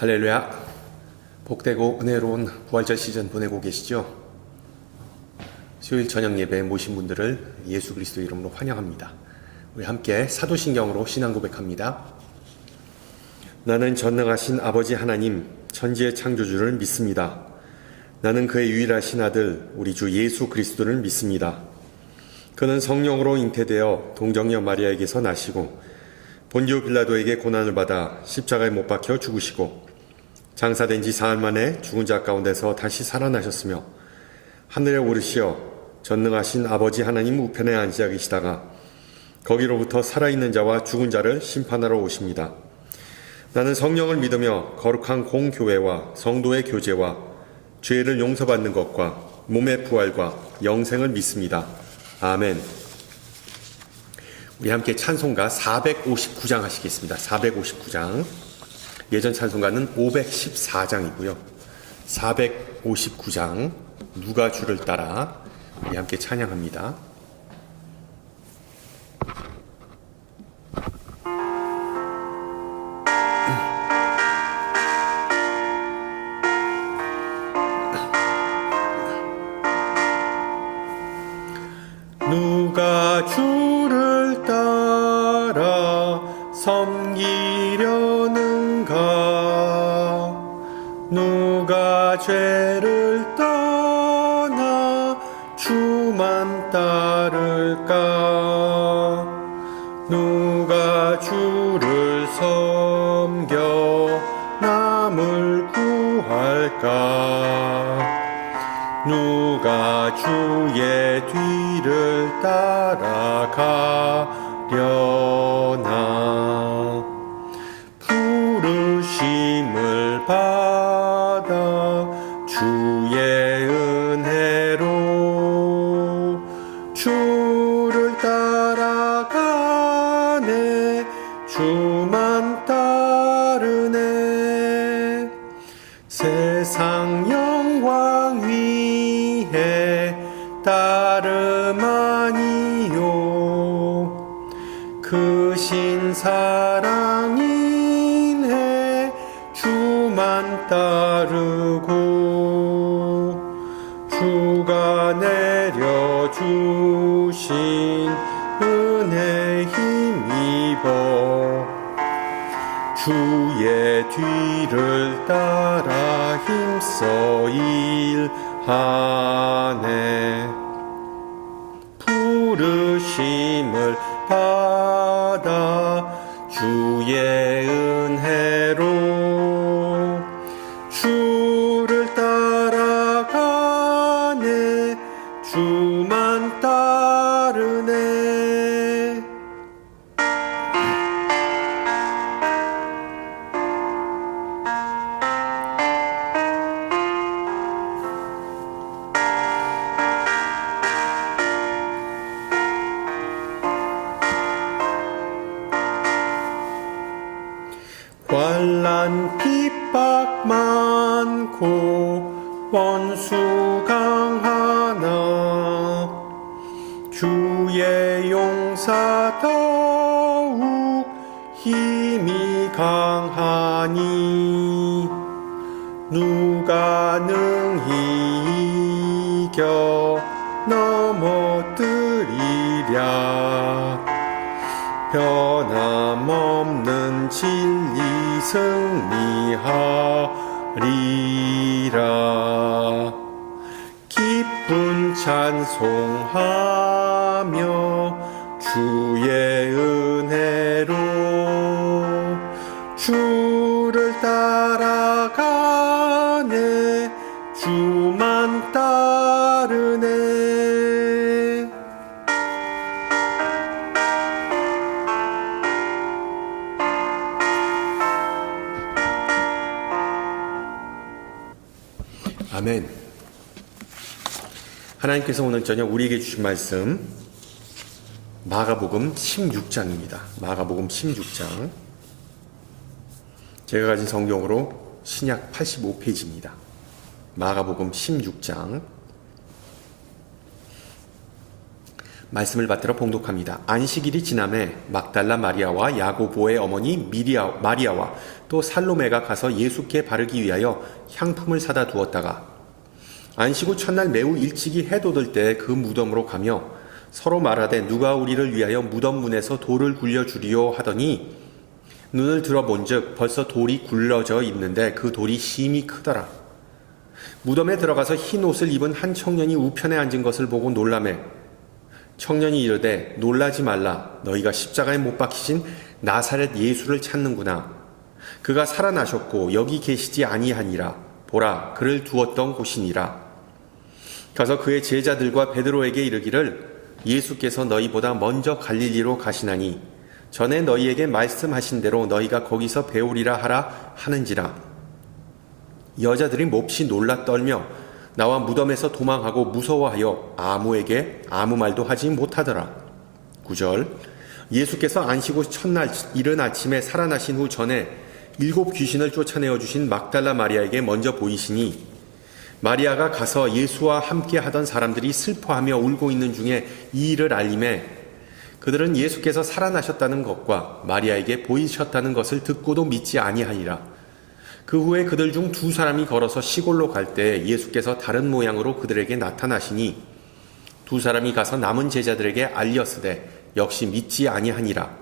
할렐루야. 복되고 은혜로운 부활절 시즌 보내고 계시죠? 수요일 저녁 예배에 모신 분들을 예수 그리스도 이름으로 환영합니다. 우리 함께 사도신경으로 신앙 고백합니다. 나는 전능하신 아버지 하나님 천지의 창조주를 믿습니다. 나는 그의 유일하신 아들 우리 주 예수 그리스도를 믿습니다. 그는 성령으로 잉태되어 동정녀 마리아에게서 나시고 본디오 빌라도에게 고난을 받아 십자가에 못 박혀 죽으시고 장사된 지 사흘 만에 죽은 자 가운데서 다시 살아나셨으며 하늘에 오르시어 전능하신 아버지 하나님 우편에 앉아 계시다가 거기로부터 살아있는 자와 죽은 자를 심판하러 오십니다. 나는 성령을 믿으며 거룩한 공교회와 성도의 교제와 죄를 용서받는 것과 몸의 부활과 영생을 믿습니다. 아멘. 우리 함께 찬송가 459장 하시겠습니다. 459장. 예전 찬송가는 514장이고요. 459장 누가 주를 따라 우리 함께 찬양합니다. 누가 주를 따라 섬기려는가? 누가 죄를 떠나 주만 따를까? 누가 주를 섬겨 남을 구할까? 누가 주의 뒤를 따라가려나? 부르심을 받아 주의 은혜로 주를 따라가네. 주만 따르네. 세상 영광 위에 따름 아니요 그 신사랑 인해 주만 따르고 주가 내려주신 은혜 힘입어 주의 뒤를 따라 힘써 일하네. 부르심을 받아 주의 은혜로 주를 따라가네. 주만 따르네. 환난 핍박 많고 원수 강하나 주의 용사 더욱 힘이 강하니 누가 능히 이겨 넘어뜨리랴? 변함없는 진리 승리하리라. 기쁜 찬송하며 주의 은혜로 주를 따라가네. 주만 따르네. 아멘. 하나님께서 오늘 저녁 우리에게 주신 말씀 마가복음 16장입니다. 마가복음 16장. 제가 가진 성경으로 신약 85페이지입니다. 마가복음 16장. 말씀을 받들어 봉독합니다. 안식일이 지남에 막달라 마리아와 야고보의 어머니 마리아와 또 살로메가 가서 예수께 바르기 위하여 향품을 사다 두었다가 안식 후 첫날 매우 일찍이 해 돋을 때 그 무덤으로 가며 서로 말하되 누가 우리를 위하여 무덤 문에서 돌을 굴려 주리요 하더니 눈을 들어본즉 벌써 돌이 굴러져 있는데 그 돌이 심히 크더라. 무덤에 들어가서 흰 옷을 입은 한 청년이 우편에 앉은 것을 보고 놀라매 청년이 이르되 놀라지 말라. 너희가 십자가에 못 박히신 나사렛 예수를 찾는구나. 그가 살아나셨고 여기 계시지 아니하니라. 보라, 그를 두었던 곳이니라. 가서 그의 제자들과 베드로에게 이르기를 예수께서 너희보다 먼저 갈릴리로 가시나니 전에 너희에게 말씀하신 대로 너희가 거기서 배우리라 하라 하는지라. 여자들이 몹시 놀라 떨며 나와 무덤에서 도망하고 무서워하여 아무에게 아무 말도 하지 못하더라. 9절 예수께서 안식 후 첫날 이른 아침에 살아나신 후 전에 7 귀신을 쫓아내어 주신 막달라 마리아에게 먼저 보이시니 마리아가 가서 예수와 함께 하던 사람들이 슬퍼하며 울고 있는 중에 이 일을 알림해 그들은 예수께서 살아나셨다는 것과 마리아에게 보이셨다는 것을 듣고도 믿지 아니하니라. 그 후에 그들 중 2 사람이 걸어서 시골로 갈 때 예수께서 다른 모양으로 그들에게 나타나시니 2 사람이 가서 남은 제자들에게 알렸으되 역시 믿지 아니하니라.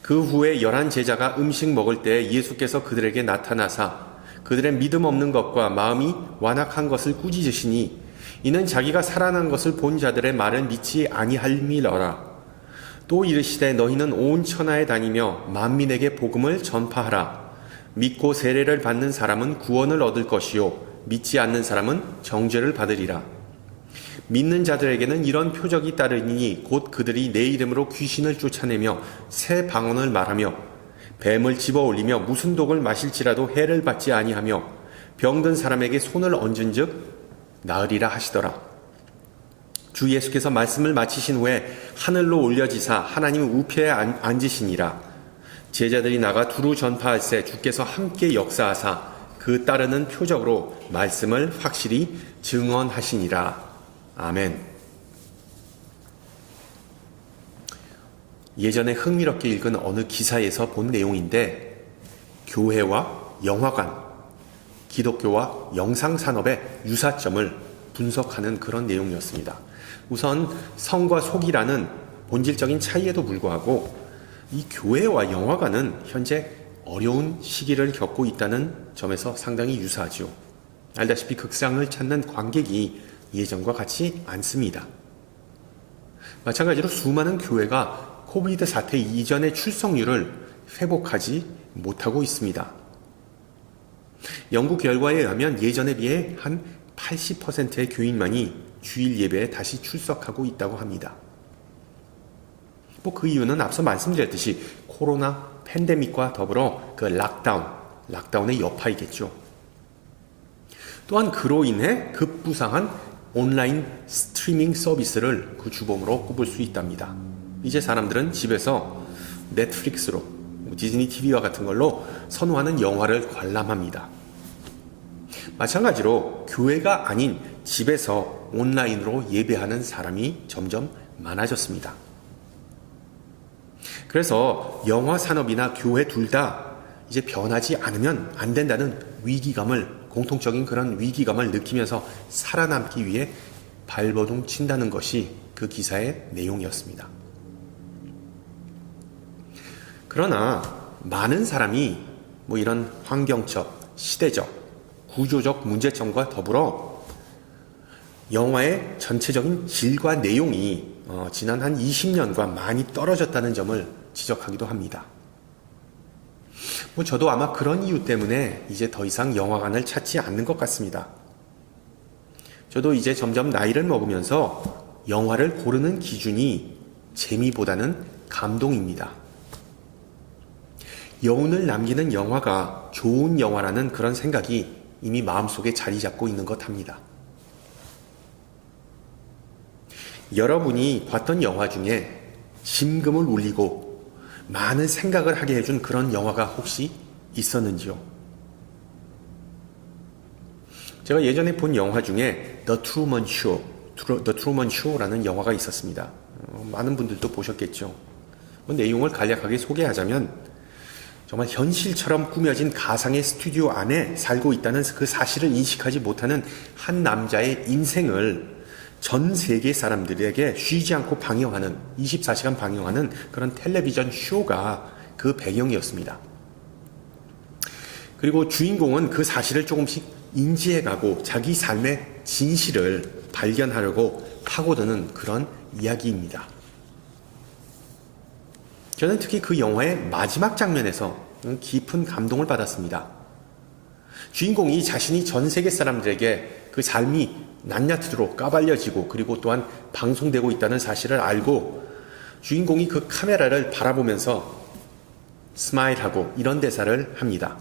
그 후에 11 제자가 음식 먹을 때 예수께서 그들에게 나타나사 그들의 믿음 없는 것과 마음이 완악한 것을 꾸짖으시니 이는 자기가 살아난 것을 본 자들의 말을 믿지 아니할미러라. 또 이르시되 너희는 온 천하에 다니며 만민에게 복음을 전파하라. 믿고 세례를 받는 사람은 구원을 얻을 것이요 믿지 않는 사람은 정죄를 받으리라. 믿는 자들에게는 이런 표적이 따르니 곧 그들이 내 이름으로 귀신을 쫓아내며 새 방언을 말하며 뱀을 집어올리며 무슨 독을 마실지라도 해를 받지 아니하며 병든 사람에게 손을 얹은즉 나으리라 하시더라. 주 예수께서 말씀을 마치신 후에 하늘로 올려지사 하나님 우편에 앉으시니라. 제자들이 나가 두루 전파할세 주께서 함께 역사하사 그 따르는 표적으로 말씀을 확실히 증언하시니라. 아멘. 예전에 흥미롭게 읽은 어느 기사에서 본 내용인데 교회와 영화관, 기독교와 영상산업의 유사점을 분석하는 그런 내용이었습니다. 우선 성과 속이라는 본질적인 차이에도 불구하고 이 교회와 영화관은 현재 어려운 시기를 겪고 있다는 점에서 상당히 유사하죠. 알다시피 극장을 찾는 관객이 예전과 같지 않습니다. 마찬가지로 수많은 교회가 코비드 사태 이전의 출석률을 회복하지 못하고 있습니다. 연구 결과에 의하면 예전에 비해 한 80%의 교인만이 주일 예배에 다시 출석하고 있다고 합니다. 그 이유는 앞서 말씀드렸듯이 코로나 팬데믹과 더불어 그 락다운의 여파이겠죠. 또한 그로 인해 급부상한 온라인 스트리밍 서비스를 그 주범으로 꼽을 수 있답니다. 이제 사람들은 집에서 넷플릭스로 디즈니 TV와 같은 걸로 선호하는 영화를 관람합니다. 마찬가지로 교회가 아닌 집에서 온라인으로 예배하는 사람이 점점 많아졌습니다. 그래서 영화 산업이나 교회 둘 다 이제 변하지 않으면 안 된다는 공통적인 그런 위기감을 느끼면서 살아남기 위해 발버둥 친다는 것이 그 기사의 내용이었습니다. 그러나 많은 사람이 이런 환경적, 시대적, 구조적 문제점과 더불어 영화의 전체적인 질과 내용이 지난 한 20년과 많이 떨어졌다는 점을 지적하기도 합니다. 저도 아마 그런 이유 때문에 이제 더 이상 영화관을 찾지 않는 것 같습니다. 저도 이제 점점 나이를 먹으면서 영화를 고르는 기준이 재미보다는 감동입니다. 여운을 남기는 영화가 좋은 영화라는 그런 생각이 이미 마음속에 자리 잡고 있는 것 합니다. 여러분이 봤던 영화 중에 심금을 울리고 많은 생각을 하게 해준 그런 영화가 혹시 있었는지요? 제가 예전에 본 영화 중에 The Truman Show라는 영화가 있었습니다. 많은 분들도 보셨겠죠. 그 내용을 간략하게 소개하자면 정말 현실처럼 꾸며진 가상의 스튜디오 안에 살고 있다는 그 사실을 인식하지 못하는 한 남자의 인생을 전 세계 사람들에게 쉬지 않고 방영하는 24시간 방영하는 그런 텔레비전 쇼가 그 배경이었습니다. 그리고 주인공은 그 사실을 조금씩 인지해가고 자기 삶의 진실을 발견하려고 파고드는 그런 이야기입니다. 저는 특히 그 영화의 마지막 장면에서 깊은 감동을 받았습니다. 주인공이 자신이 전 세계 사람들에게 그 삶이 낱낱이로 까발려지고 그리고 또한 방송되고 있다는 사실을 알고 주인공이 그 카메라를 바라보면서 스마일하고 이런 대사를 합니다.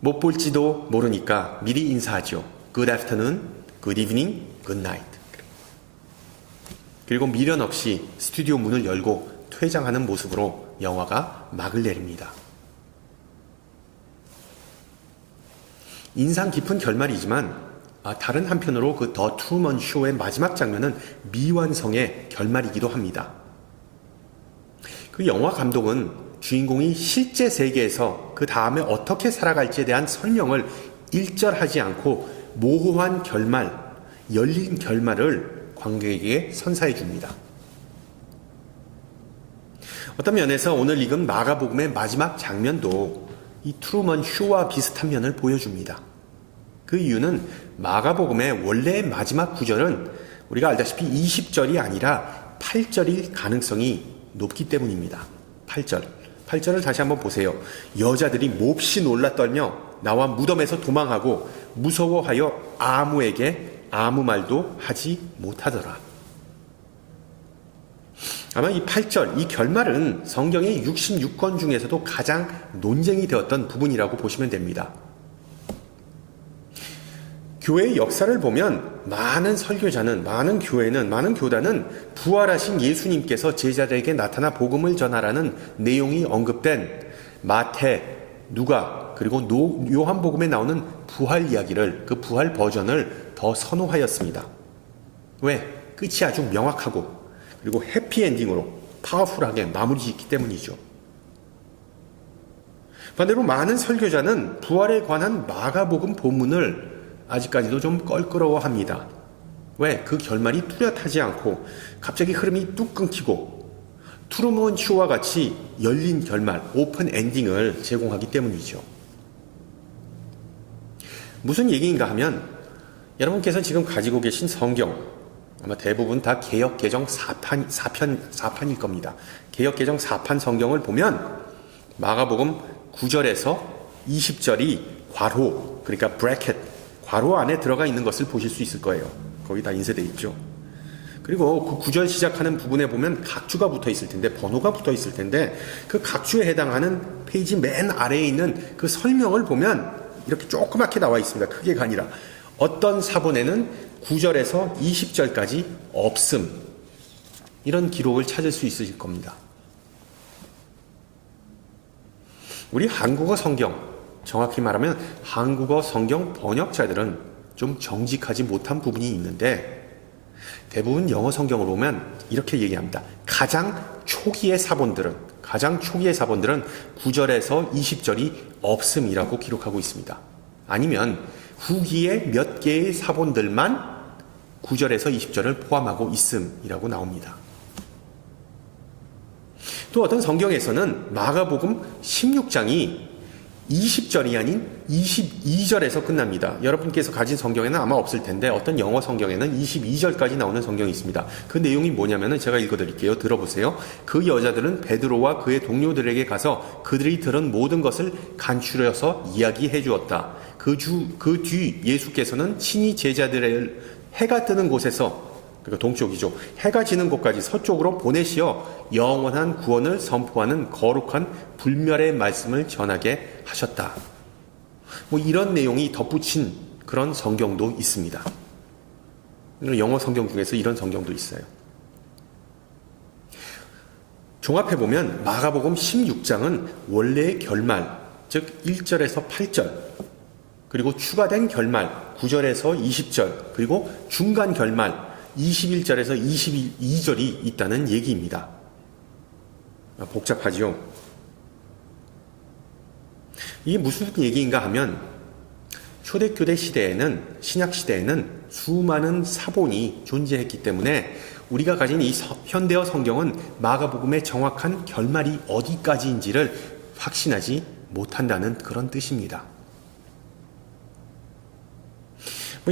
못 볼지도 모르니까 미리 인사하죠. Good afternoon, good evening, good night. 그리고 미련 없이 스튜디오 문을 열고 퇴장하는 모습으로 영화가 막을 내립니다. 인상 깊은 결말이지만 다른 한편으로 그 더 트루먼 쇼의 마지막 장면은 미완성의 결말이기도 합니다. 그 영화 감독은 주인공이 실제 세계에서 그 다음에 어떻게 살아갈지에 대한 설명을 일절하지 않고 모호한 결말, 열린 결말을 관객에게 선사해 줍니다. 어떤 면에서 오늘 읽은 마가복음의 마지막 장면도 이 트루먼 쇼와 비슷한 면을 보여줍니다. 그 이유는 마가복음의 원래의 마지막 구절은 우리가 알다시피 20절이 아니라 8절일 가능성이 높기 때문입니다. 8절을 다시 한번 보세요. 여자들이 몹시 놀라 떨며 나와 무덤에서 도망하고 무서워하여 아무에게 아무 말도 하지 못하더라. 아마 이 8절, 이 결말은 성경의 66권 중에서도 가장 논쟁이 되었던 부분이라고 보시면 됩니다. 교회의 역사를 보면 많은 설교자는, 많은 교회는, 많은 교단은 부활하신 예수님께서 제자들에게 나타나 복음을 전하라는 내용이 언급된 마태, 누가, 그리고 요한복음에 나오는 부활 이야기를, 그 부활 버전을 더 선호하였습니다. 왜? 끝이 아주 명확하고 그리고 해피엔딩으로 파워풀하게 마무리 짓기 때문이죠. 반대로 많은 설교자는 부활에 관한 마가복음 본문을 아직까지도 좀 껄끄러워합니다. 왜? 그 결말이 뚜렷하지 않고 갑자기 흐름이 뚝 끊기고 트루먼 쇼와 같이 열린 결말, 오픈 엔딩을 제공하기 때문이죠. 무슨 얘기인가 하면 여러분께서 지금 가지고 계신 성경 아마 대부분 다 개역개정 4판일 겁니다. 개역개정 4판 성경을 보면 마가복음 9절에서 20절이 괄호, 그러니까 브래켓, 괄호 안에 들어가 있는 것을 보실 수 있을 거예요. 거기 다 인쇄되어 있죠. 그리고 그 9절 시작하는 부분에 보면 각주가 붙어 있을 텐데, 번호가 붙어 있을 텐데, 그 각주에 해당하는 페이지 맨 아래에 있는 그 설명을 보면 이렇게 조그맣게 나와 있습니다. 크게가 아니라. 어떤 사본에는 9절에서 20절까지 없음, 이런 기록을 찾을 수 있으실 겁니다. 우리 한국어 성경, 정확히 말하면 한국어 성경 번역자들은 좀 정직하지 못한 부분이 있는데 대부분 영어 성경을 보면 이렇게 얘기합니다. 가장 초기의 사본들은 9절에서 20절이 없음이라고 기록하고 있습니다. 아니면 후기의 몇 개의 사본들만 9절에서 20절을 포함하고 있음이라고 나옵니다. 또 어떤 성경에서는 마가복음 16장이 20절이 아닌 22절에서 끝납니다. 여러분께서 가진 성경에는 아마 없을 텐데 어떤 영어 성경에는 22절까지 나오는 성경이 있습니다. 그 내용이 뭐냐면은 제가 읽어드릴게요. 들어보세요. 그 여자들은 베드로와 그의 동료들에게 가서 그들이 들은 모든 것을 간추려서 이야기해 주었다. 그 뒤 예수께서는 친히 제자들을 해가 뜨는 곳에서, 그러니까 동쪽이죠, 해가 지는 곳까지 서쪽으로 보내시어 영원한 구원을 선포하는 거룩한 불멸의 말씀을 전하게 하셨다. 이런 내용이 덧붙인 그런 성경도 있습니다. 영어 성경 중에서 이런 성경도 있어요. 종합해보면 마가복음 16장은 원래의 결말, 즉 1절에서 8절, 그리고 추가된 결말 9절에서 20절, 그리고 중간 결말 21절에서 22절이 있다는 얘기입니다. 복잡하죠? 이게 무슨 얘기인가 하면 초대교대 시대에는, 신약 시대에는 수많은 사본이 존재했기 때문에 우리가 가진 이 현대어 성경은 마가복음의 정확한 결말이 어디까지인지를 확신하지 못한다는 그런 뜻입니다.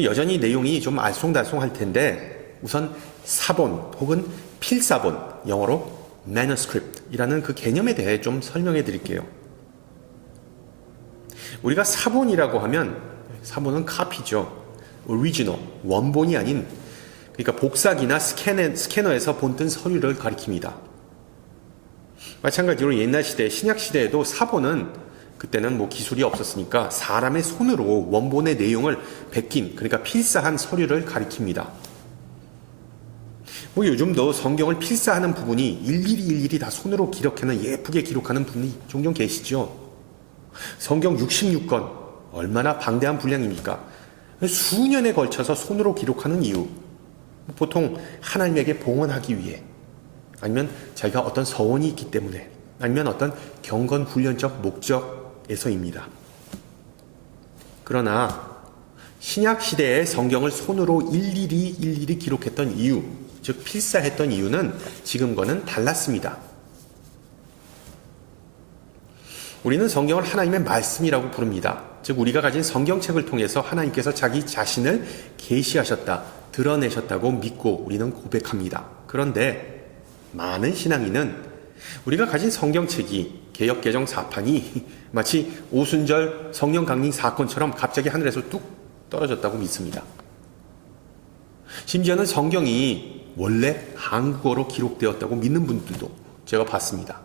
여전히 내용이 좀 알쏭달쏭할 텐데 우선 사본 혹은 필사본, 영어로 manuscript이라는 그 개념에 대해 좀 설명해 드릴게요. 우리가 사본이라고 하면 사본은 카피죠. 오리지널, 원본이 아닌, 그러니까 복사기나 스캐너에서 본뜬 서류를 가리킵니다. 마찬가지로 옛날 시대, 신약 시대에도 사본은 그때는 뭐 기술이 없었으니까 사람의 손으로 원본의 내용을 베낀, 그러니까 필사한 서류를 가리킵니다. 요즘도 성경을 필사하는 부분이 일일이 다 손으로 기록하는, 예쁘게 기록하는 분이 종종 계시죠. 성경 66권, 얼마나 방대한 분량입니까? 수년에 걸쳐서 손으로 기록하는 이유, 보통 하나님에게 봉헌하기 위해, 아니면 자기가 어떤 서원이 있기 때문에, 아니면 어떤 경건 훈련적 목적에서입니다. 그러나 신약 시대의 성경을 손으로 일일이 기록했던 이유, 즉 필사했던 이유는 지금과는 달랐습니다. 우리는 성경을 하나님의 말씀이라고 부릅니다. 즉 우리가 가진 성경책을 통해서 하나님께서 자기 자신을 계시하셨다, 드러내셨다고 믿고 우리는 고백합니다. 그런데 많은 신앙인은 우리가 가진 성경책이 개역개정 사판이 마치 오순절 성령 강림 사건처럼 갑자기 하늘에서 뚝 떨어졌다고 믿습니다. 심지어는 성경이 원래 한국어로 기록되었다고 믿는 분들도 제가 봤습니다.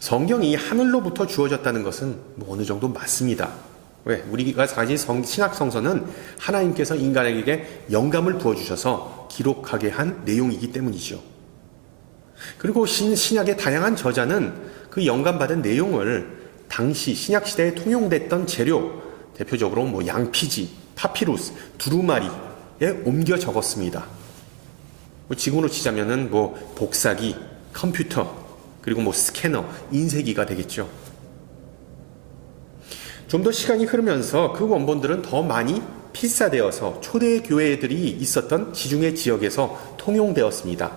성경이 하늘로부터 주어졌다는 것은 어느 정도 맞습니다. 왜? 우리가 가진 신약 성서는 하나님께서 인간에게 영감을 부어주셔서 기록하게 한 내용이기 때문이죠. 그리고 신약의 다양한 저자는 그 영감받은 내용을 당시 신약 시대에 통용됐던 재료, 대표적으로 양피지, 파피루스, 두루마리에 옮겨 적었습니다. 지금으로 치자면은 복사기, 컴퓨터, 그리고 스캐너, 인쇄기가 되겠죠. 좀 더 시간이 흐르면서 그 원본들은 더 많이 필사되어서 초대 교회들이 있었던 지중해 지역에서 통용되었습니다.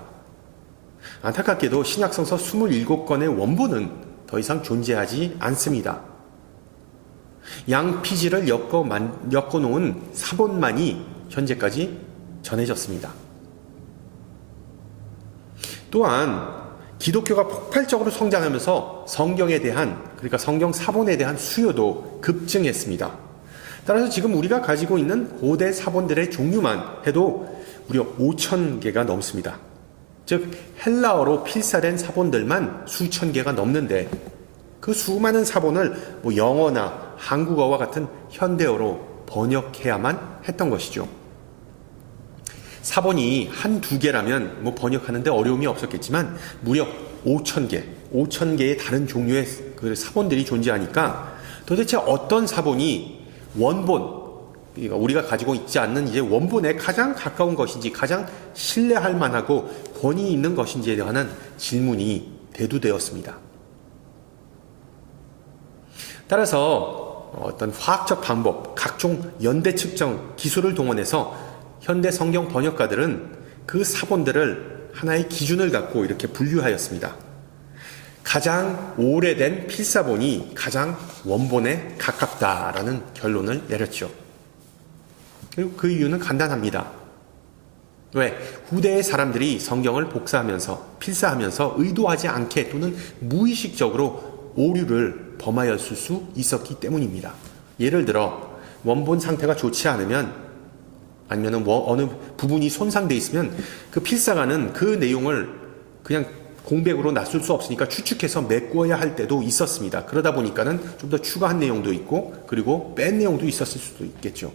안타깝게도 신약성서 27권의 원본은 더 이상 존재하지 않습니다. 양피지를 엮어놓은 사본만이 현재까지 전해졌습니다. 또한 기독교가 폭발적으로 성장하면서 성경에 대한, 그러니까 성경 사본에 대한 수요도 급증했습니다. 따라서 지금 우리가 가지고 있는 고대 사본들의 종류만 해도 무려 5,000개가 넘습니다. 즉 헬라어로 필사된 사본들만 수천 개가 넘는데 그 수많은 사본을 영어나 한국어와 같은 현대어로 번역해야만 했던 것이죠. 사본이 한두 개라면 번역하는데 어려움이 없었겠지만 무려 5,000개의 다른 종류의 그 사본들이 존재하니까 도대체 어떤 사본이 원본, 우리가 가지고 있지 않는 이제 원본에 가장 가까운 것인지, 가장 신뢰할 만하고 권위 있는 것인지에 대한 질문이 대두되었습니다. 따라서 어떤 화학적 방법, 각종 연대 측정 기술을 동원해서 현대 성경 번역가들은 그 사본들을 하나의 기준을 갖고 이렇게 분류하였습니다. 가장 오래된 필사본이 가장 원본에 가깝다라는 결론을 내렸죠. 그리고 그 이유는 간단합니다. 왜? 후대의 사람들이 성경을 복사하면서, 필사하면서 의도하지 않게 또는 무의식적으로 오류를 범하였을 수 있었기 때문입니다. 예를 들어 원본 상태가 좋지 않으면, 아니면 어느 부분이 손상되어 있으면 그 필사가는 그 내용을 그냥 공백으로 놔둘 수 없으니까 추측해서 메꿔야 할 때도 있었습니다. 그러다 보니까는 좀 더 추가한 내용도 있고, 그리고 뺀 내용도 있었을 수도 있겠죠.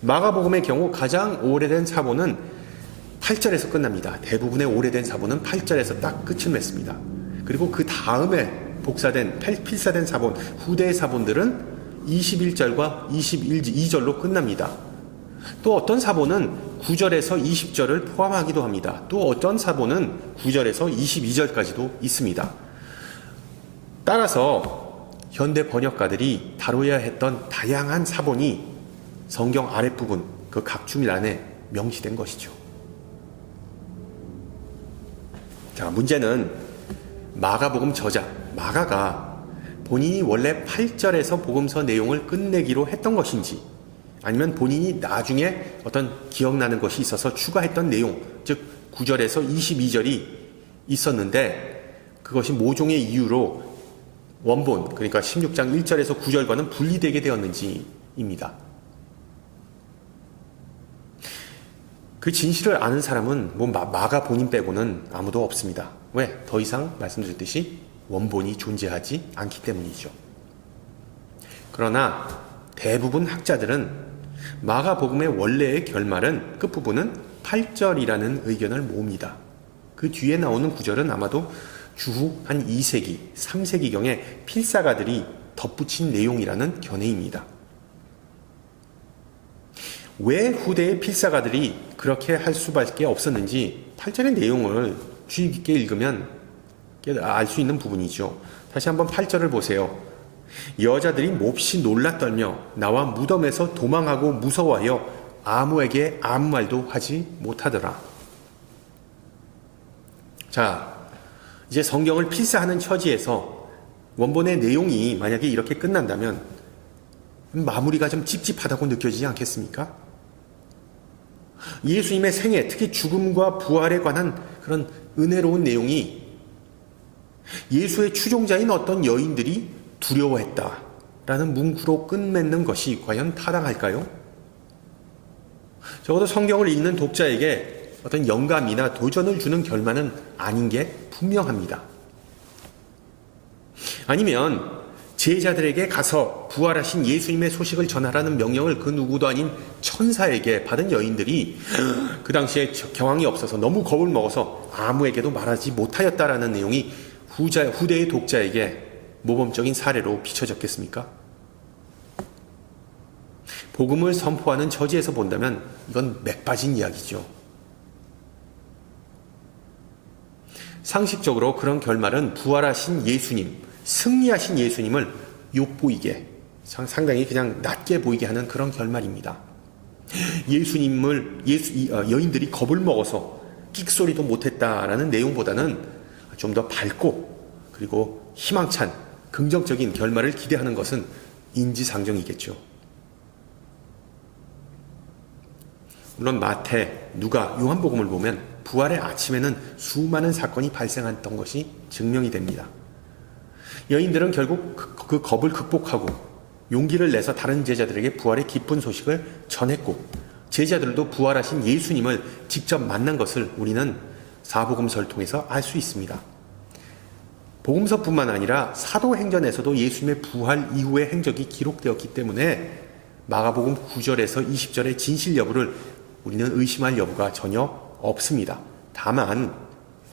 마가복음의 경우 가장 오래된 사본은 8절에서 끝납니다. 대부분의 오래된 사본은 8절에서 딱 끝을 맺습니다. 그리고 그 다음에 복사된, 필사된 사본, 후대의 사본들은 21절과 22절로 끝납니다. 또 어떤 사본은 9절에서 20절을 포함하기도 합니다. 또 어떤 사본은 9절에서 22절까지도 있습니다. 따라서 현대 번역가들이 다뤄야 했던 다양한 사본이 성경 아랫부분 그 각주밀안에 명시된 것이죠. 자, 문제는 마가복음 저자 마가가 본인이 원래 8절에서 복음서 내용을 끝내기로 했던 것인지, 아니면 본인이 나중에 어떤 기억나는 것이 있어서 추가했던 내용, 즉 9절에서 22절이 있었는데 그것이 모종의 이유로 원본, 그러니까 16장 1절에서 9절과는 분리되게 되었는지입니다. 그 진실을 아는 사람은 마가 본인 빼고는 아무도 없습니다. 왜? 더 이상 말씀드렸듯이 원본이 존재하지 않기 때문이죠. 그러나 대부분 학자들은 마가복음의 원래의 결말은 끝부분은 8절이라는 의견을 모읍니다. 그 뒤에 나오는 구절은 아마도 주후 한 2세기, 3세기경에 필사가들이 덧붙인 내용이라는 견해입니다. 왜 후대의 필사가들이 그렇게 할 수밖에 없었는지 8절의 내용을 주의 깊게 읽으면 알 수 있는 부분이죠. 다시 한번 8절을 보세요. 여자들이 몹시 놀라 떨며 나와 무덤에서 도망하고 무서워하여 아무에게 아무 말도 하지 못하더라. 자, 이제 성경을 필사하는 처지에서 원본의 내용이 만약에 이렇게 끝난다면 마무리가 좀 찝찝하다고 느껴지지 않겠습니까? 예수님의 생애, 특히 죽음과 부활에 관한 그런 은혜로운 내용이 예수의 추종자인 어떤 여인들이 두려워했다라는 문구로 끝맺는 것이 과연 타당할까요? 적어도 성경을 읽는 독자에게 어떤 영감이나 도전을 주는 결말은 아닌 게 분명합니다. 아니면 제자들에게 가서 부활하신 예수님의 소식을 전하라는 명령을 그 누구도 아닌 천사에게 받은 여인들이 그 당시에 경황이 없어서 너무 겁을 먹어서 아무에게도 말하지 못하였다라는 내용이 후대의 독자에게 모범적인 사례로 비춰졌겠습니까? 복음을 선포하는 처지에서 본다면 이건 맥 빠진 이야기죠. 상식적으로 그런 결말은 부활하신 예수님, 승리하신 예수님을 욕보이게, 상당히 그냥 낮게 보이게 하는 그런 결말입니다. 여인들이 겁을 먹어서 끽소리도 못했다라는 내용보다는 좀 더 밝고 그리고 희망찬 긍정적인 결말을 기대하는 것은 인지상정이겠죠. 물론 마태, 누가, 요한복음을 보면 부활의 아침에는 수많은 사건이 발생했던 것이 증명이 됩니다. 여인들은 결국 그 겁을 극복하고 용기를 내서 다른 제자들에게 부활의 기쁜 소식을 전했고, 제자들도 부활하신 예수님을 직접 만난 것을 우리는 사복음서를 통해서 알 수 있습니다. 복음서뿐만 아니라 사도행전에서도 예수님의 부활 이후의 행적이 기록되었기 때문에 마가복음 9절에서 20절의 진실 여부를 우리는 의심할 여부가 전혀 없습니다. 다만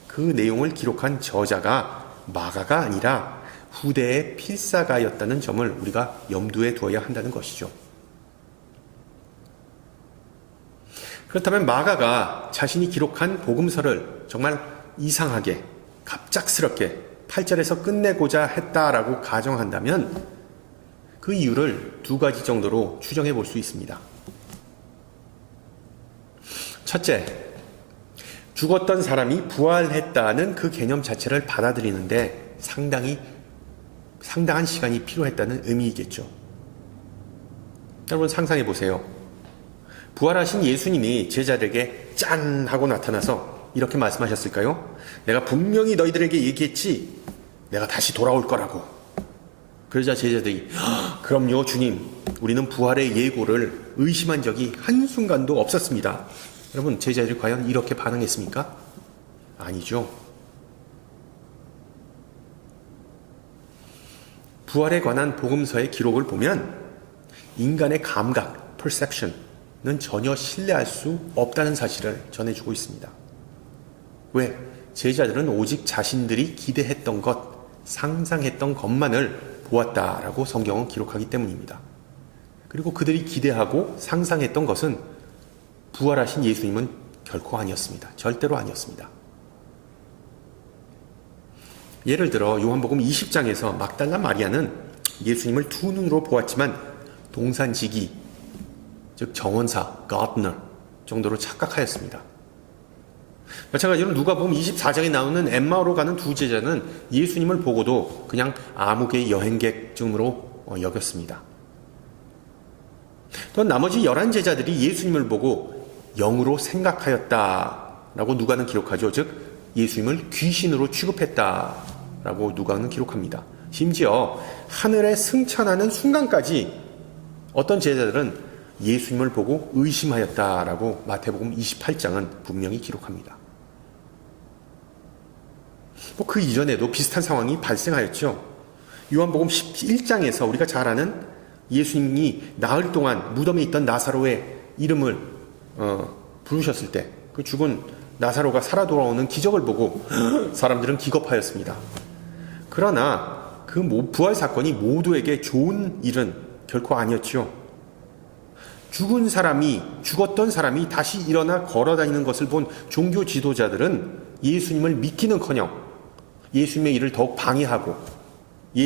그 내용을 기록한 저자가 마가가 아니라 후대의 필사가였다는 점을 우리가 염두에 두어야 한다는 것이죠. 그렇다면 마가가 자신이 기록한 복음서를 정말 이상하게, 갑작스럽게 8절에서 끝내고자 했다라고 가정한다면 그 이유를 두 가지 정도로 추정해 볼 수 있습니다. 첫째, 죽었던 사람이 부활했다는 그 개념 자체를 받아들이는데 상당한 시간이 필요했다는 의미이겠죠. 여러분 상상해 보세요. 부활하신 예수님이 제자들에게 짠 하고 나타나서 이렇게 말씀하셨을까요? 내가 분명히 너희들에게 얘기했지, 내가 다시 돌아올 거라고. 그러자 제자들이 그럼요 주님, 우리는 부활의 예고를 의심한 적이 한순간도 없었습니다. 여러분, 제자들이 과연 이렇게 반응했습니까? 아니죠. 부활에 관한 복음서의 기록을 보면 인간의 감각, perception은 전혀 신뢰할 수 없다는 사실을 전해주고 있습니다. 왜? 제자들은 오직 자신들이 기대했던 것, 상상했던 것만을 보았다라고 성경은 기록하기 때문입니다. 그리고 그들이 기대하고 상상했던 것은 부활하신 예수님은 결코 아니었습니다. 절대로 아니었습니다. 예를 들어 요한복음 20장에서 막달라 마리아는 예수님을 두 눈으로 보았지만 동산지기, 즉 정원사, gardener 정도로 착각하였습니다. 마찬가지로 누가복음 24장에 나오는 엠마오로 가는 두 제자는 예수님을 보고도 그냥 암흑의 여행객쯤으로 여겼습니다. 또 나머지 11제자들이 예수님을 보고 영으로 생각하였다라고 누가는 기록하죠. 즉 예수님을 귀신으로 취급했다라고 누가는 기록합니다. 심지어 하늘에 승천하는 순간까지 어떤 제자들은 예수님을 보고 의심하였다라고 마태복음 28장은 분명히 기록합니다. 그 이전에도 비슷한 상황이 발생하였죠. 요한복음 11장에서 우리가 잘 아는 예수님이 나흘 동안 무덤에 있던 나사로의 이름을 부르셨을 때 그 죽은 나사로가 살아 돌아오는 기적을 보고 사람들은 기겁하였습니다. 그러나 그 부활 사건이 모두에게 좋은 일은 결코 아니었죠. 죽었던 사람이 다시 일어나 걸어다니는 것을 본 종교 지도자들은 예수님을 믿기는커녕 예수님의 일을 더욱 방해하고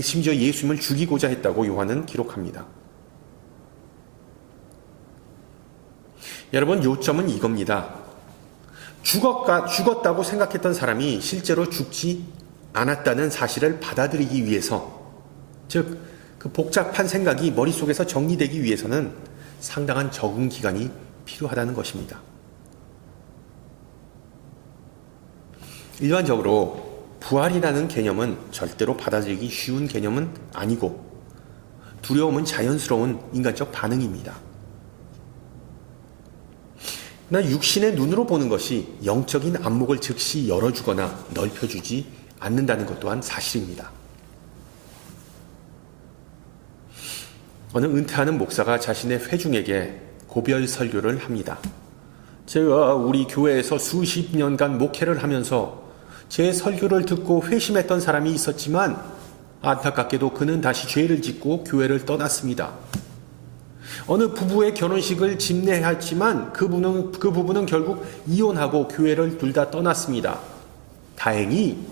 심지어 예수님을 죽이고자 했다고 요한은 기록합니다. 여러분, 요점은 이겁니다. 죽었다고 생각했던 사람이 실제로 죽지 않았다는 사실을 받아들이기 위해서, 즉 그 복잡한 생각이 머릿속에서 정리되기 위해서는 상당한 적응 기간이 필요하다는 것입니다. 일반적으로 부활이라는 개념은 절대로 받아들이기 쉬운 개념은 아니고 두려움은 자연스러운 인간적 반응입니다. 그러나 육신의 눈으로 보는 것이 영적인 안목을 즉시 열어주거나 넓혀주지 않는다는 것 또한 사실입니다. 어느 은퇴하는 목사가 자신의 회중에게 고별 설교를 합니다. 제가 우리 교회에서 수십 년간 목회를 하면서 제 설교를 듣고 회심했던 사람이 있었지만 안타깝게도 그는 다시 죄를 짓고 교회를 떠났습니다. 어느 부부의 결혼식을 집례했지만 그 부부는 결국 이혼하고 교회를 둘 다 떠났습니다. 다행히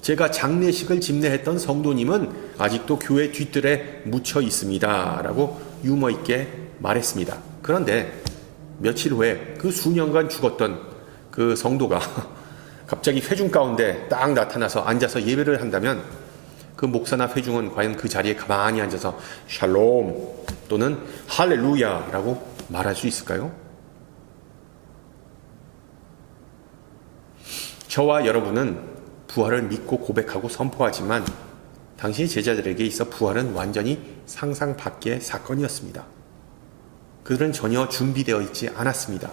제가 장례식을 집례했던 성도님은 아직도 교회 뒤뜰에 묻혀 있습니다. 라고 유머 있게 말했습니다. 그런데 며칠 후에 그 수년간 죽었던 그 성도가 갑자기 회중 가운데 딱 나타나서 앉아서 예배를 한다면 그 목사나 회중은 과연 그 자리에 가만히 앉아서 샬롬 또는 할렐루야라고 말할 수 있을까요? 저와 여러분은 부활을 믿고 고백하고 선포하지만 당시 제자들에게 있어 부활은 완전히 상상 밖의 사건이었습니다. 그들은 전혀 준비되어 있지 않았습니다.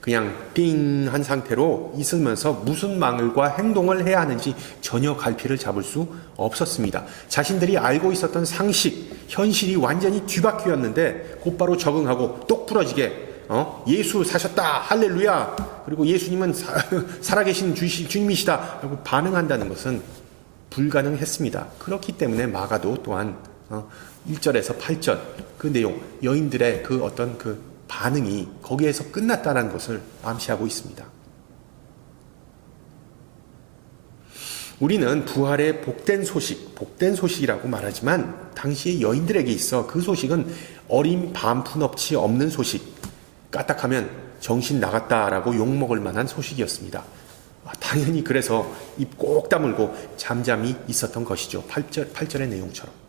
그냥 띵 한 상태로 있으면서 무슨 말과 행동을 해야 하는지 전혀 갈피를 잡을 수 없었습니다. 자신들이 알고 있었던 상식, 현실이 완전히 뒤바뀌었는데 곧바로 적응하고 똑부러지게 예수 사셨다 할렐루야 그리고 예수님은 살아계신 주님이시다 라고 반응한다는 것은 불가능했습니다. 그렇기 때문에 마가도 또한 1절에서 8절 그 내용 여인들의 그 어떤 그 반응이 거기에서 끝났다는 것을 암시하고 있습니다. 우리는 부활의 복된 소식이라고 말하지만 당시의 여인들에게 있어 그 소식은 어린 반푼업치 없는 소식, 까딱하면 정신 나갔다라고 욕먹을 만한 소식이었습니다. 당연히 그래서 입 꼭 다물고 잠잠히 있었던 것이죠. 8절의 내용처럼.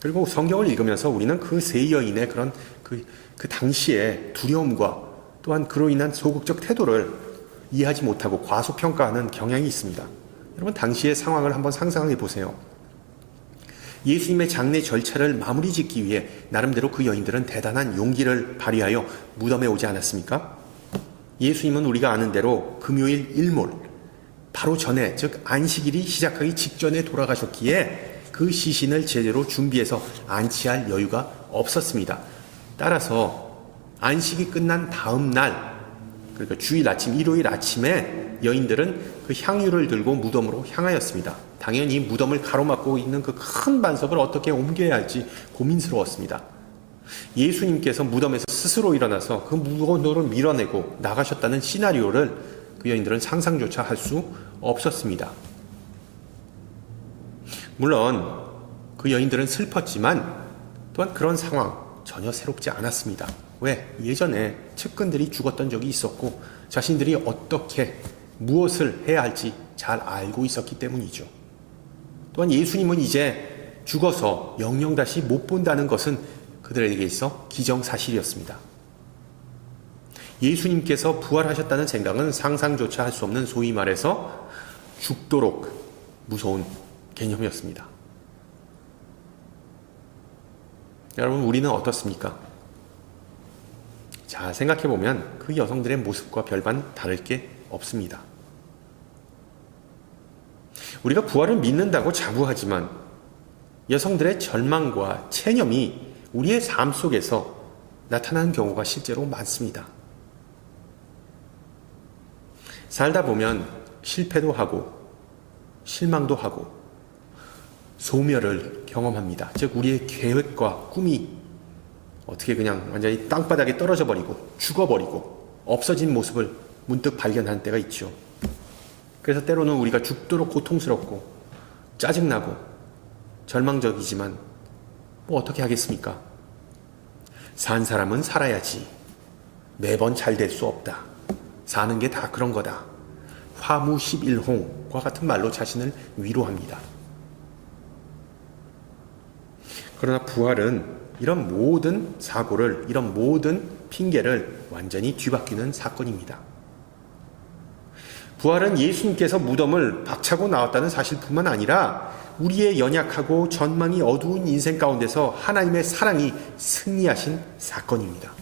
그리고 성경을 읽으면서 우리는 그 세 여인의 그런 그 당시의 두려움과 또한 그로 인한 소극적 태도를 이해하지 못하고 과소평가하는 경향이 있습니다. 여러분 당시의 상황을 한번 상상해 보세요. 예수님의 장례 절차를 마무리 짓기 위해 나름대로 그 여인들은 대단한 용기를 발휘하여 무덤에 오지 않았습니까? 예수님은 우리가 아는 대로 금요일 일몰 바로 전에 즉 안식일이 시작하기 직전에 돌아가셨기에 그 시신을 제대로 준비해서 안치할 여유가 없었습니다. 따라서 안식이 끝난 다음 날 그러니까 주일 아침 일요일 아침에 여인들은 그 향유를 들고 무덤으로 향하였습니다. 당연히 무덤을 가로막고 있는 그 큰 반석을 어떻게 옮겨야 할지 고민스러웠습니다. 예수님께서 무덤에서 스스로 일어나서 그 무덤을 밀어내고 나가셨다는 시나리오를 그 여인들은 상상조차 할 수 없었습니다. 물론 그 여인들은 슬펐지만 또한 그런 상황 전혀 새롭지 않았습니다. 왜? 예전에 측근들이 죽었던 적이 있었고 자신들이 어떻게 무엇을 해야 할지 잘 알고 있었기 때문이죠. 또한 예수님은 이제 죽어서 영영 다시 못 본다는 것은 그들에게 있어 기정사실이었습니다. 예수님께서 부활하셨다는 생각은 상상조차 할 수 없는 소위 말해서 죽도록 무서운 개념이었습니다. 여러분, 우리는 어떻습니까? 자, 생각해보면 그 여성들의 모습과 별반 다를 게 없습니다. 우리가 부활을 믿는다고 자부하지만 여성들의 절망과 체념이 우리의 삶 속에서 나타나는 경우가 실제로 많습니다. 살다 보면 실패도 하고 실망도 하고 소멸을 경험합니다. 즉 우리의 계획과 꿈이 어떻게 그냥 완전히 땅바닥에 떨어져 버리고 죽어버리고 없어진 모습을 문득 발견하는 때가 있죠. 그래서 때로는 우리가 죽도록 고통스럽고 짜증나고 절망적이지만 뭐 어떻게 하겠습니까? 산 사람은 살아야지. 매번 잘 될 수 없다. 사는 게 다 그런 거다. 화무 11홍과 같은 말로 자신을 위로합니다. 그러나 부활은 이런 모든 사고를, 이런 모든 핑계를 완전히 뒤바뀌는 사건입니다. 부활은 예수님께서 무덤을 박차고 나왔다는 사실뿐만 아니라 우리의 연약하고 전망이 어두운 인생 가운데서 하나님의 사랑이 승리하신 사건입니다.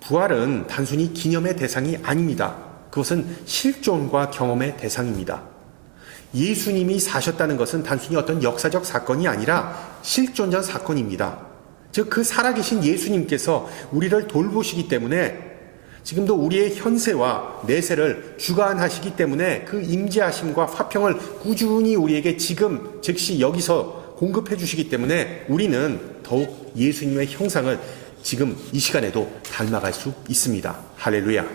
부활은 단순히 기념의 대상이 아닙니다. 그것은 실존과 경험의 대상입니다. 예수님이 사셨다는 것은 단순히 어떤 역사적 사건이 아니라 실존적 사건입니다. 즉 그 살아계신 예수님께서 우리를 돌보시기 때문에 지금도 우리의 현세와 내세를 주관하시기 때문에 그 임재하심과 화평을 꾸준히 우리에게 지금 즉시 여기서 공급해 주시기 때문에 우리는 더욱 예수님의 형상을 지금 이 시간에도 닮아갈 수 있습니다. 할렐루야.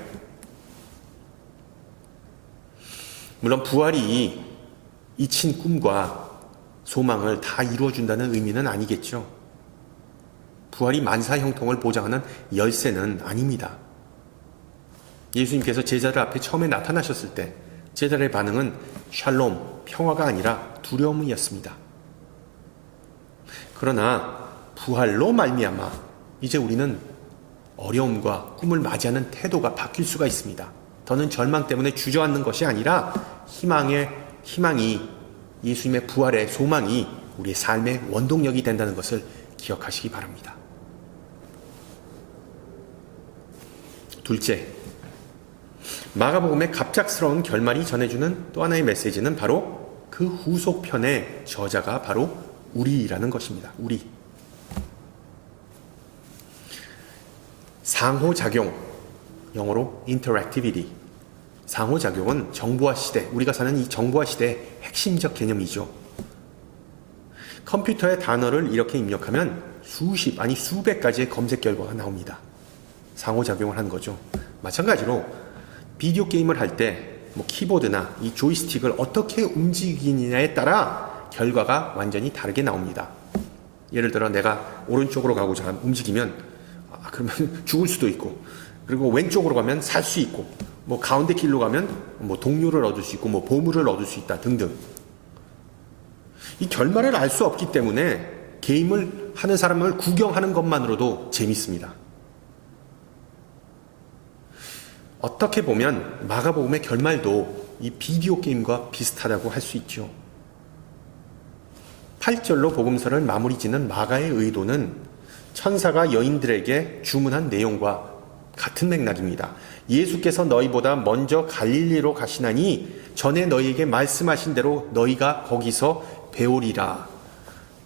물론 부활이 잊힌 꿈과 소망을 다 이루어준다는 의미는 아니겠죠. 부활이 만사 형통을 보장하는 열쇠는 아닙니다. 예수님께서 제자들 앞에 처음에 나타나셨을 때 제자들의 반응은 샬롬, 평화가 아니라 두려움이었습니다. 그러나 부활로 말미암아 이제 우리는 어려움과 꿈을 맞이하는 태도가 바뀔 수가 있습니다. 더는 절망 때문에 주저앉는 것이 아니라 희망이 예수님의 부활의 소망이 우리의 삶의 원동력이 된다는 것을 기억하시기 바랍니다. 둘째, 마가복음의 갑작스러운 결말이 전해주는 또 하나의 메시지는 바로 그 후속편의 저자가 바로 우리라는 것입니다. 우리. 상호작용, 영어로 interactivity. 상호작용은 정보화 시대, 우리가 사는 이 정보화 시대의 핵심적 개념이죠. 컴퓨터에 단어를 이렇게 입력하면 수십 아니 수백 가지의 검색 결과가 나옵니다. 상호작용을 하는 거죠. 마찬가지로 비디오 게임을 할 때 키보드나 이 조이스틱을 어떻게 움직이느냐에 따라 결과가 완전히 다르게 나옵니다. 예를 들어 내가 오른쪽으로 가고자 움직이면 그러면 죽을 수도 있고, 그리고 왼쪽으로 가면 살 수 있고, 가운데 길로 가면 동료를 얻을 수 있고, 보물을 얻을 수 있다 등등. 이 결말을 알 수 없기 때문에 게임을 하는 사람을 구경하는 것만으로도 재밌습니다. 어떻게 보면 마가복음의 결말도 이 비디오 게임과 비슷하다고 할 수 있죠. 8절로 복음서를 마무리 짓는 마가의 의도는 천사가 여인들에게 주문한 내용과 같은 맥락입니다. 예수께서 너희보다 먼저 갈릴리로 가시나니 전에 너희에게 말씀하신 대로 너희가 거기서 배우리라.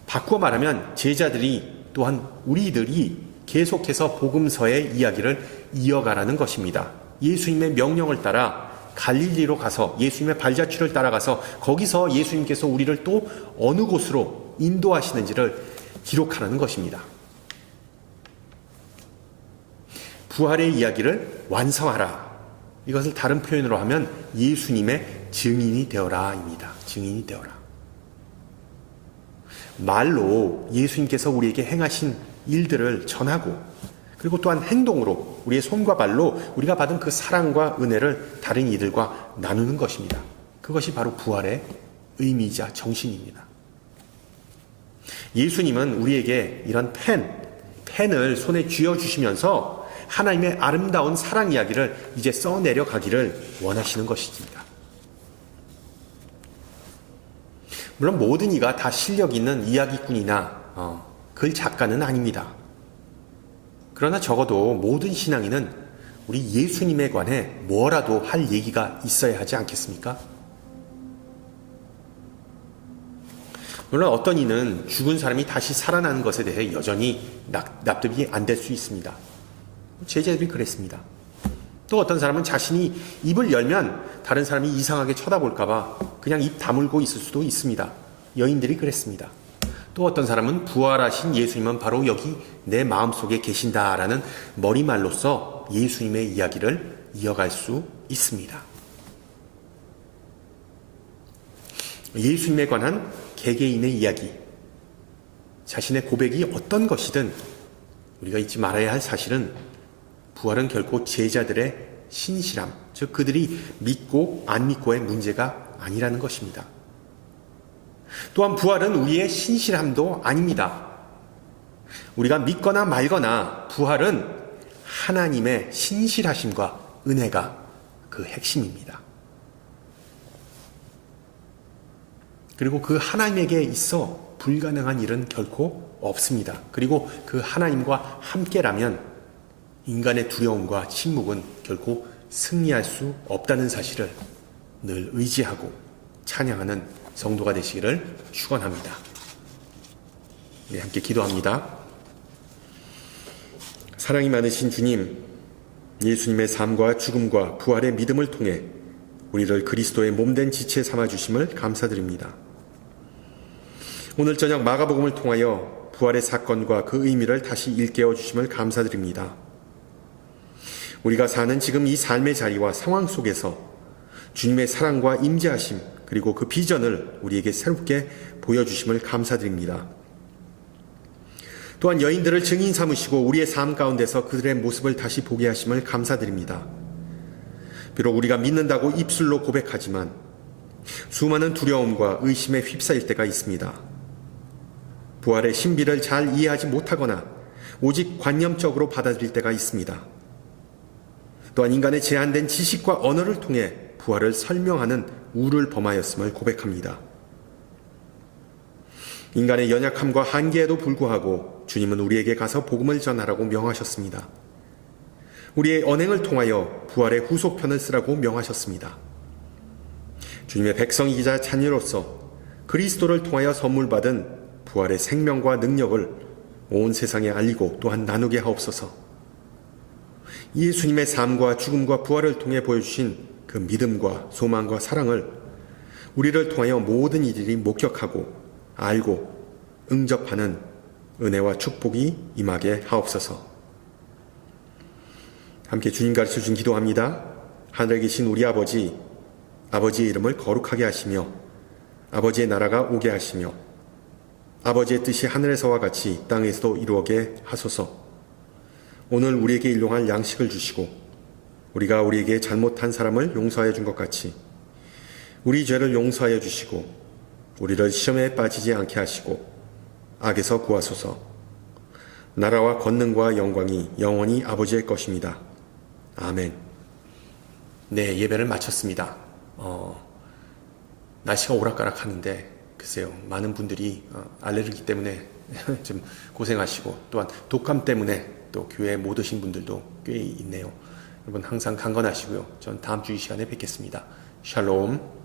바꾸어 말하면 제자들이 또한 우리들이 계속해서 복음서의 이야기를 이어가라는 것입니다. 예수님의 명령을 따라 갈릴리로 가서 예수님의 발자취를 따라가서 거기서 예수님께서 우리를 또 어느 곳으로 인도하시는지를 기록하라는 것입니다. 부활의 이야기를 완성하라. 이것을 다른 표현으로 하면 예수님의 증인이 되어라입니다. 증인이 되어라. 말로 예수님께서 우리에게 행하신 일들을 전하고, 그리고 또한 행동으로 우리의 손과 발로 우리가 받은 그 사랑과 은혜를 다른 이들과 나누는 것입니다. 그것이 바로 부활의 의미이자 정신입니다. 예수님은 우리에게 이런 펜을 손에 쥐어주시면서 하나님의 아름다운 사랑 이야기를 이제 써내려 가기를 원하시는 것입니다. 물론 모든 이가 다 실력 있는 이야기꾼이나 글 작가는 아닙니다. 그러나 적어도 모든 신앙인은 우리 예수님에 관해 뭐라도 할 얘기가 있어야 하지 않겠습니까? 물론 어떤 이는 죽은 사람이 다시 살아나는 것에 대해 여전히 납득이 안 될 수 있습니다. 제자들이 그랬습니다. 또 어떤 사람은 자신이 입을 열면 다른 사람이 이상하게 쳐다볼까봐 그냥 입 다물고 있을 수도 있습니다. 여인들이 그랬습니다. 또 어떤 사람은 부활하신 예수님은 바로 여기 내 마음속에 계신다라는 머리말로써 예수님의 이야기를 이어갈 수 있습니다. 예수님에 관한 개개인의 이야기, 자신의 고백이 어떤 것이든 우리가 잊지 말아야 할 사실은 부활은 결코 제자들의 신실함, 즉 그들이 믿고 안 믿고의 문제가 아니라는 것입니다. 또한 부활은 우리의 신실함도 아닙니다. 우리가 믿거나 말거나 부활은 하나님의 신실하심과 은혜가 그 핵심입니다. 그리고 그 하나님에게 있어 불가능한 일은 결코 없습니다. 그리고 그 하나님과 함께라면 인간의 두려움과 침묵은 결코 승리할 수 없다는 사실을 늘 의지하고 찬양하는 성도가 되시기를 축원합니다. 우리 함께 기도합니다. 사랑이 많으신 주님, 예수님의 삶과 죽음과 부활의 믿음을 통해 우리를 그리스도의 몸된 지체 삼아주심을 감사드립니다. 오늘 저녁 마가복음을 통하여 부활의 사건과 그 의미를 다시 일깨워 주심을 감사드립니다. 우리가 사는 지금 이 삶의 자리와 상황 속에서 주님의 사랑과 임재하심, 그리고 그 비전을 우리에게 새롭게 보여주심을 감사드립니다. 또한 여인들을 증인 삼으시고 우리의 삶 가운데서 그들의 모습을 다시 보게 하심을 감사드립니다. 비록 우리가 믿는다고 입술로 고백하지만 수많은 두려움과 의심에 휩싸일 때가 있습니다. 부활의 신비를 잘 이해하지 못하거나 오직 관념적으로 받아들일 때가 있습니다. 또한 인간의 제한된 지식과 언어를 통해 부활을 설명하는 우를 범하였음을 고백합니다. 인간의 연약함과 한계에도 불구하고 주님은 우리에게 가서 복음을 전하라고 명하셨습니다. 우리의 언행을 통하여 부활의 후속편을 쓰라고 명하셨습니다. 주님의 백성이자 자녀로서 그리스도를 통하여 선물 받은 부활의 생명과 능력을 온 세상에 알리고 또한 나누게 하옵소서. 예수님의 삶과 죽음과 부활을 통해 보여주신 그 믿음과 소망과 사랑을 우리를 통하여 모든 이들이 목격하고 알고 응접하는 은혜와 축복이 임하게 하옵소서. 함께 주님 가르쳐준 기도합니다. 하늘에 계신 우리 아버지, 아버지의 이름을 거룩하게 하시며 아버지의 나라가 오게 하시며 아버지의 뜻이 하늘에서와 같이 땅에서도 이루어게 하소서. 오늘 우리에게 일용할 양식을 주시고 우리가 우리에게 잘못한 사람을 용서하여 준 것 같이 우리 죄를 용서하여 주시고 우리를 시험에 빠지지 않게 하시고 악에서 구하소서. 나라와 권능과 영광이 영원히 아버지의 것입니다. 아멘. 네, 예배를 마쳤습니다. 날씨가 오락가락하는데 글쎄요, 많은 분들이 알레르기 때문에 좀 고생하시고 또한 독감 때문에 또 교회에 못 오신 분들도 꽤 있네요. 여러분 항상 강건하시고요. 전 다음 주 이 시간에 뵙겠습니다. 샬롬.